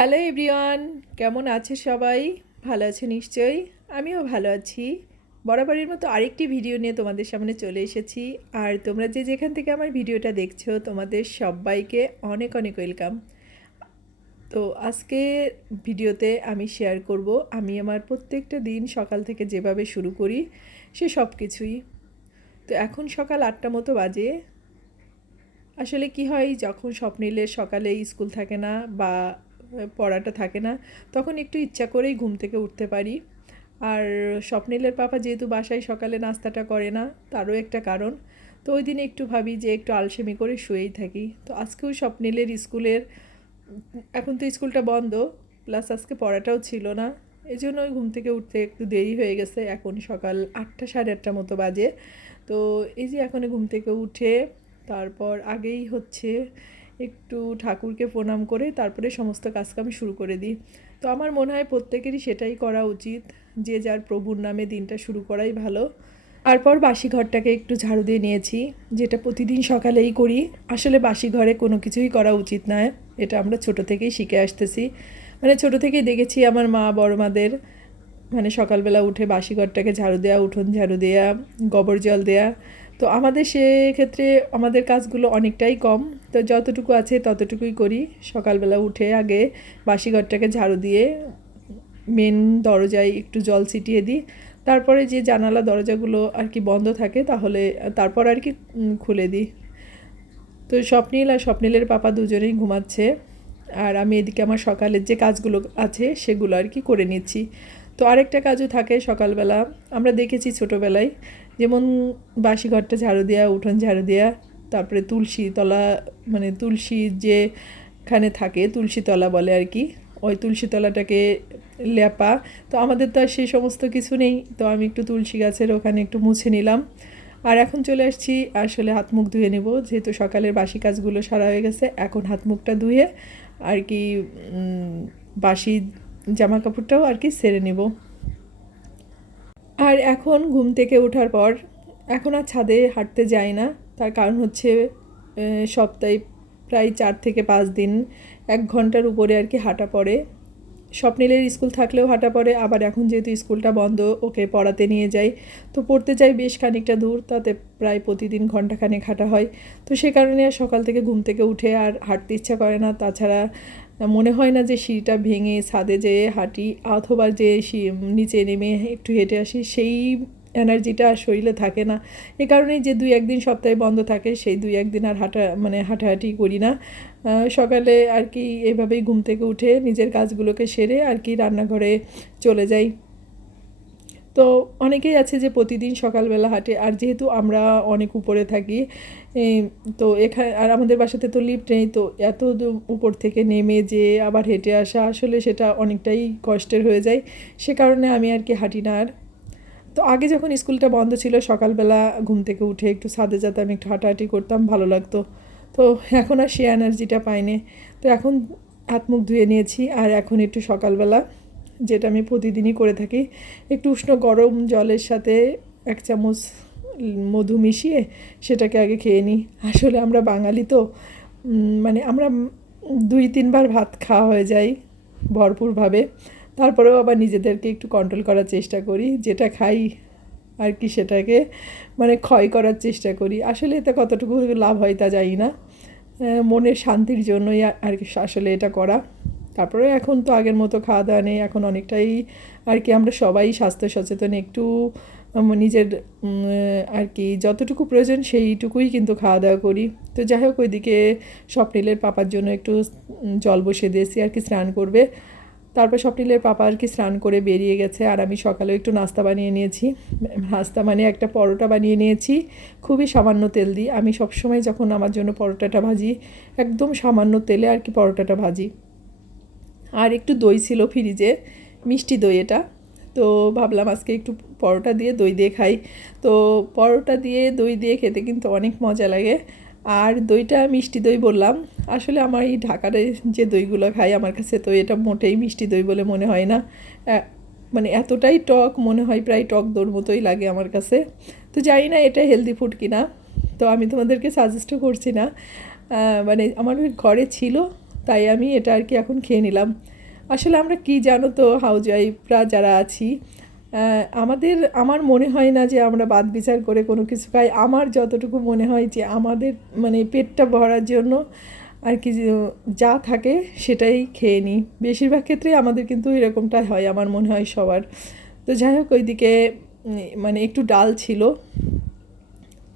Hello everyone কেমন আছে সবাই? ভালো আছে নিশ্চয়ই? আমিও ভালো আছি। বরাবরের মতো আরেকটি ভিডিও নিয়ে তোমাদের সামনে চলে এসেছি। আর তোমরা যে যেখান থেকে আমার ভিডিওটা দেখছ, তোমাদের সবাইকে অনেক অনেক ওয়েলকাম তো আজকে ভিডিওতে আমি শেয়ার করব, আমি আমার প্রত্যেকটা দিন সকাল থেকে যেভাবে শুরু করি, সে সব কিছুই তো এখন সকাল আটটা মতো বাজে। আসলে কি হয়, যখন স্বপ্নিলের সকালে স্কুল থাকে না বা পড়াটা থাকে না, তখন একটু ইচ্ছা করেই ঘুম থেকে উঠতে পারি। আর স্বপ্নিলের পাপা যেহেতু বাসায় সকালে নাস্তাটা করে না, তারও একটা কারণ। তো ওই দিন একটু ভাবি যে একটু আলসেমি করে শুয়েই থাকি। তো আজকেও স্বপ্নিলের স্কুলের, এখন তো স্কুলটা বন্ধ, প্লাস আজকে পড়াটাও ছিল না। এই জন্য ওই ঘুম থেকে উঠতে একটু দেরি হয়ে গেছে, এখন সকাল আটটা সাড়ে আটটা মতো বাজে। তো এই যে এখন ঘুম থেকে উঠে, তারপর আগেই হচ্ছে একটু ঠাকুরকে প্রণাম করে তারপরে সমস্ত কাজকাম শুরু করে দিই। তো আমার মনে হয় প্রত্যেকেরই সেটাই করা উচিত, যে যার প্রভুর নামে দিনটা শুরু করাই ভালো। তারপর বাসি ঘরটাকে একটু ঝাড়ু দিয়ে নিয়েছি, যেটা প্রতিদিন সকালেই করি। আসলে বাসি ঘরে কোনো কিছুই করা উচিত নয়, এটা আমরা ছোট থেকেই শিখে আসতেছি। মানে ছোট থেকেই দেখেছি আমার মা বড় মাদের মানে সকালবেলা উঠে বাসি ঘরটাকে ঝাড়ু দেওয়া উঠোন ঝাড়ু দেওয়া গোবর জল দেওয়া তো আমাদের সেক্ষেত্রে আমাদের কাজগুলো অনেকটাই কম। তো যতটুকু আছে ততটুকুই করি। সকালবেলা উঠে আগে বাসি ঘরটাকে ঝাড়ু দিয়ে মেন দরজায় একটু জল ছিটিয়ে দিই। তারপরে যে জানালা দরজাগুলো আর কি বন্ধ থাকে তাহলে তারপর আর কি খুলে দিই। তো স্বপ্নীল আর স্বপ্নীলের পাপা দুজনেই ঘুমাচ্ছে। আর আমি এদিকে আমার সকালের যে কাজগুলো আছে সেগুলো আর কি করে নিচ্ছি। তো আরেকটা কাজও থাকে সকালবেলা। আমরা দেখেছি ছোটোবেলায় যেমন বাসি ঘরটা ঝাড়ু দেওয়া উঠোন ঝাড়ু দেওয়া তারপরে তুলসী তলা মানে তুলসী যেখানে থাকে, তুলসী তলা বলে আর কি, ওই তুলসী তলাটাকে লেপা। তো আমাদের তো আর সেই সমস্ত কিছু নেই, তো আমি একটু তুলসী গাছের ওখানে একটু মুছে নিলাম। আর এখন চলে আসছি, আসলে হাত মুখ ধুয়ে নেব, যেহেতু সকালের বাসি কাজগুলো সারা হয়ে গেছে, এখন হাত মুখটা ধুয়ে আর কি বাসি জামা কাপড়টাও আর কি সেরে নেব। আর এখন ঘুম থেকে ওঠার পর, এখন আর ছাদে হাঁটতে যাই না। তার কারণ হচ্ছে সপ্তাহে প্রায় চার থেকে পাঁচ দিন এক ঘণ্টার উপরে আর কি হাঁটা পড়ে। স্বপ্নিলের স্কুল থাকলেও হাঁটা পড়ে, আবার এখন যেহেতু স্কুলটা বন্ধ, ওকে পড়াতে নিয়ে যাই। তো পড়তে যাই বেশ খানিকটা দূর, তাতে প্রায় প্রতিদিন ঘন্টাখানেক হাঁটা হয়। তো সে কারণে আর সকাল থেকে ঘুম থেকে উঠে আর হাঁটতে ইচ্ছা করে না। তাছাড়া মনে হয় না যে সিঁড়িটা ভেঙে ছাদে যেয়ে হাঁটি, অথবা যে নিচে নেমে একটু হেঁটে আসি, সেই এনার্জিটা আর শরীরে থাকে না। এ কারণেই যে দুই একদিন সপ্তাহে বন্ধ থাকে, সেই দুই একদিন আর হাঁটা মানে হাঁটাহাঁটি করি না। সকালে আর কি এভাবেই ঘুম থেকে উঠে নিজের কাজগুলোকে সেরে আর কি রান্নাঘরে চলে যাই। তো অনেকেই আছে যে প্রতিদিন সকালবেলা হাঁটে, আর যেহেতু আমরা অনেক উপরে থাকি তো এখানে আর আমাদের বাসাতে তো লিফট নেই, তো এত উপর থেকে নেমে যে আবার হেঁটে আসা, আসলে সেটা অনেকটাই কষ্টের হয়ে যায়। সে কারণে আমি আর কি হাঁটি না আর। তো আগে যখন স্কুলটা বন্ধ ছিল, সকালবেলা ঘুম থেকে উঠে একটু ছাদে যেতাম, একটু হাঁটাহাঁটি করতাম, ভালো লাগতো। তো এখন আর সে এনার্জিটা পাইনি। তো এখন হাত মুখ ধুয়ে নিয়েছি, আর এখন একটু সকালবেলা যেটা আমি প্রতিদিনই করে থাকি। একটু উষ্ণ গরম জলের সাথে এক চামচ মধু মিশিয়ে সেটাকে আগে খেয়ে নিই। আসলে আমরা বাঙালি তো মানে আমরা দুই তিনবার ভাত খাওয়া হয়ে যায় ভরপুরভাবে। তারপরেও আবার নিজেদেরকে একটু কন্ট্রোল করার চেষ্টা করি, যেটা খাই আর কি সেটাকে মানে ক্ষয় করার চেষ্টা করি। আসলে এতে কতটুকু লাভ হয় তা জানি না। মনের শান্তির জন্যই আর কি আসলে এটা করা। তারপরে এখন তো আগের মতো খাওয়া দাওয়া নেই, এখন অনেকটাই আর কি আমরা সবাই স্বাস্থ্য সচেতন, একটু নিজের আর কি যতটুকু প্রয়োজন সেইটুকুই কিন্তু খাওয়া দাওয়া করি। তো যাই হোক ওইদিকে স্বপ্নিলের পাপার জন্য একটু জল বসে দিয়েছি আর কি স্নান করবে। তারপর স্বপ্নিলের পাপা আর কি স্নান করে বেরিয়ে গেছে আর আমি সকালেও একটু নাস্তা বানিয়ে নিয়েছি। নাস্তা মানে একটা পরোটা বানিয়ে নিয়েছি, খুবই সামান্য তেল দিই আমি সবসময় যখন আমার জন্য পরোটাটা ভাজি, একদম সামান্য তেলে আর কি পরোটাটা ভাজি। আর একটু দই ছিল ফ্রিজে, মিষ্টি দই এটা। তো ভাবলাম আজকে একটু পরোটা দিয়ে দই দিয়ে খাই। তো পরোটা দিয়ে দই দিয়ে খেতে কিন্তু অনেক মজা লাগে। আর দইটা মিষ্টি দই বললাম। আসলে আমার এই ঢাকারে যে দইগুলো খাই, আমার কাছে তো এটা মোটেই মিষ্টি দই বলে মনে হয় না। মানে এতটাই টক মনে হয়, প্রায় টক দোর মতোই লাগে আমার কাছে। তো জানি না এটা হেলদি ফুড কিনা। তো আমি তোমাদেরকে সাজেস্টও করছি না। মানে আমার ঘরে ছিল তাই আমি এটা আর কি এখন খেয়ে নিলাম। আসলে আমরা কি জানো তো হাউস ওয়াইফরা যারা আছি আমাদের, আমার মনে হয় না যে আমরা বাদ বিচার করে কোনো কিছু খাই। আমার যতটুকু মনে হয় যে আমাদের মানে পেটটা ভরার জন্য আর কি যা থাকে সেটাই খেয়ে নিই। বেশিরভাগ ক্ষেত্রেই আমাদের কিন্তু এরকমটা হয়, আমার মনে হয় সবার। তো যাই হোক, ওইদিকে মানে একটু ডাল ছিল।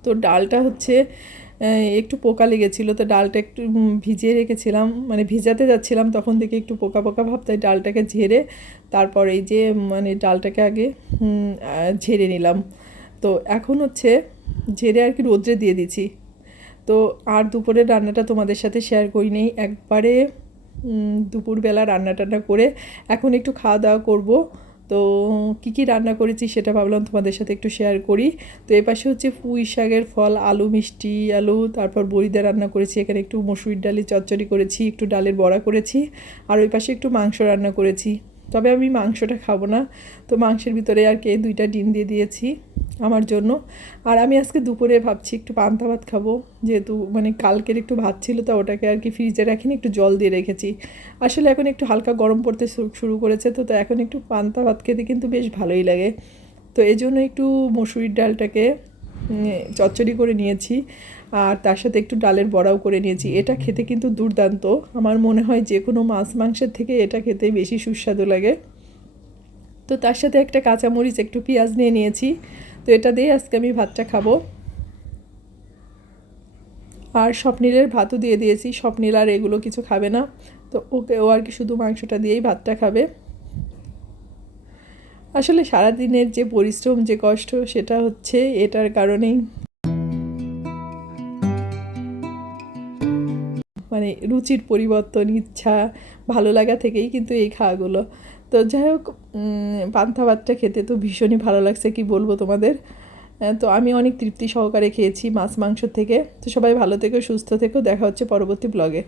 তো ডালটা হচ্ছে একটু পোকা লেগেছিলো, তো ডালটা একটু ভিজিয়ে রেখেছিলাম মানে ভিজাতে যাচ্ছিলাম, তখন দেখে একটু পোকা পোকা ভাব, তাই ডালটাকে ঝেড়ে তারপর এই যে মানে ডালটাকে আগে ঝেড়ে নিলাম। তো এখন হচ্ছে ঝেড়ে আর কি রোদ্রে দিয়ে দিছি তো আর দুপুরের রান্নাটা তোমাদের সাথে শেয়ার করি নেই, একবারে দুপুরবেলা রান্না টান্না করে এখন একটু খাওয়া দাওয়া করব। তো কি কি রান্না করেছি সেটা ভাবলাম তোমাদের সাথে একটু শেয়ার করি। তো এ পাশে হচ্ছে পুঁই শাকের ফল, আলু, মিষ্টি, আলু, তারপর বড়িদা রান্না করেছি। এখানে একটু মসুরির ডালি চচ্চড়ি করেছি, একটু ডালের বড়া করেছি, আর ওই পাশে একটু মাংস রান্না করেছি। তবে আমি মাংসটা খাব না। তো মাংসের ভিতরে আর কে দুইটা ডিম দিয়ে দিয়েছি। আমার জন্য। আর আমি আজকে দুপুরে ভাবছি একটু পান্তা ভাত খাব। যেহেতু মানে কালকের একটু ভাত ছিল, তো ওটাকে আর কি ফ্রিজে রাখিনি, একটু জল দিয়ে রেখেছি। আসলে এখন একটু হালকা গরম পড়তে শুরু করেছে, তো তো এখন একটু পান্তা ভাত খেতে কিন্তু বেশ ভালোই লাগে। তো এই জন্য একটু মসুরির ডালটাকে চচ্চড়ি করে নিয়েছি। আর তার সাথে একটু ডালের বড়াও করে নিয়েছি। এটা খেতে কিন্তু দুর্দান্ত। আমার মনে হয় যে কোনো মাছ মাংসের থেকে এটা খেতে বেশি সুস্বাদু লাগে। তো তার সাথে একটা কাঁচামরিচ, একটু পেঁয়াজ নিয়ে নিয়েছি। তো এটা দিয়ে আজকে আমি ভাতটা খাব। আর স্বপ্নীলের ভাতও দিয়ে দিয়েছি। স্বপ্নীল আর এগুলো কিছু খাবে না। তো ওকে, ও আর কি শুধু মাংসটা দিয়েই ভাতটা খাবে। আসলে সারাদিনের যে পরিশ্রম, যে কষ্ট, সেটা হচ্ছে এটার কারণেই। মানে রুচির পরিবর্তন, ইচ্ছা, ভালো লাগা থেকেই কিন্তু এই খাওয়াগুলো। তো যাই হোক পান্থা ভাতটা খেতে তো ভীষণই ভালো লাগছে, কি বলব তোমাদের? তো আমি অনেক তৃপ্তি সহকারে খেয়েছি মাছ মাংস থেকে। তো সবাই ভালো থেকো, সুস্থ থেকো, দেখা হচ্ছে পরবর্তী ব্লগে